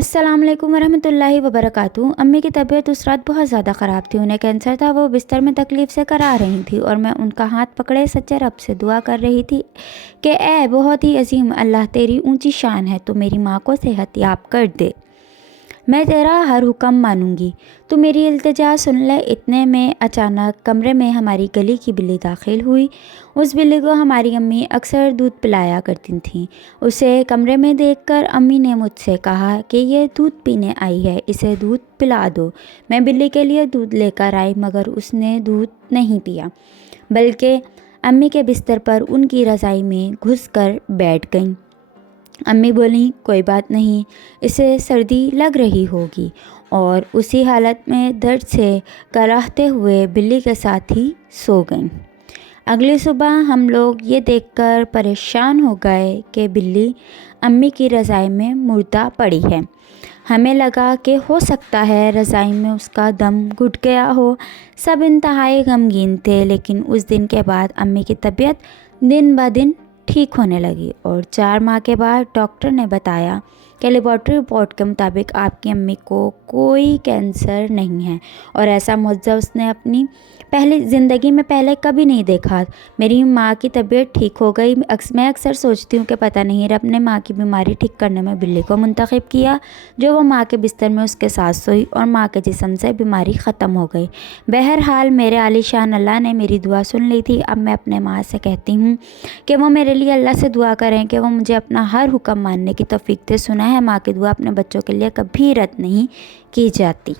अस्सलाम वालेकुम वरहमतुल्लाहि वबरकातुहू। अम्मी की तबीयत उस रात बहुत ज़्यादा ख़राब थी। उन्हें कैंसर था। वो बिस्तर में तकलीफ़ से करा रही थी और मैं उनका हाथ पकड़े सच्चे रब से दुआ कर रही थी कि ए बहुत ही अजीम अल्लाह, तेरी ऊंची शान है, तो मेरी माँ को सेहत याब कर दे। मैं तेरा हर हुक्म मानूंगी, तू मेरी इल्तिजा सुन ले। इतने में अचानक कमरे में हमारी गली की बिल्ली दाखिल हुई। उस बिल्ली को हमारी अम्मी अक्सर दूध पिलाया करती थीं। उसे कमरे में देखकर अम्मी ने मुझसे कहा कि ये दूध पीने आई है, इसे दूध पिला दो। मैं बिल्ली के लिए दूध लेकर आई, मगर उसने दूध नहीं पिया, बल्कि अम्मी के बिस्तर पर उनकी रज़ाई में घुस कर बैठ गईं। अम्मी बोलीं, कोई बात नहीं, इसे सर्दी लग रही होगी, और उसी हालत में दर्द से कराहते हुए बिल्ली के साथ ही सो गईं। अगली सुबह हम लोग ये देखकर परेशान हो गए कि बिल्ली अम्मी की रज़ाई में मुर्दा पड़ी है। हमें लगा कि हो सकता है रज़ाई में उसका दम घुट गया हो। सब इंतहाई गमगीन थे, लेकिन उस दिन के बाद अम्मी की तबीयत दिन ब दिन ठीक होने लगी और 4 माह के बाद डॉक्टर ने बताया कि लेबॉर्ट्री रिपोर्ट के मुताबिक आपकी अम्मी को कोई कैंसर नहीं है, और ऐसा मुआवजा उसने अपनी पहली ज़िंदगी में पहले कभी नहीं देखा। मेरी माँ की तबीयत ठीक हो गई। मैं अक्सर सोचती हूँ कि पता नहीं रब ने माँ की बीमारी ठीक करने में बिल्ली को मुंतखब किया, जो वो माँ के बिस्तर में उसके साथ सोई और माँ के जिस्म से बीमारी ख़त्म हो गई। बहरहाल मेरे आलीशान अल्लाह ने मेरी दुआ सुन ली थी। अब मैं अपने माँ से कहती हूँ कि वो मेरे लिए अल्लाह से दुआ करें कि वो मुझे अपना हर हुक्म मानने की तौफीक दे। सुना है माँ की दुआ अपने बच्चों के लिए कभी रद्द नहीं की जाती।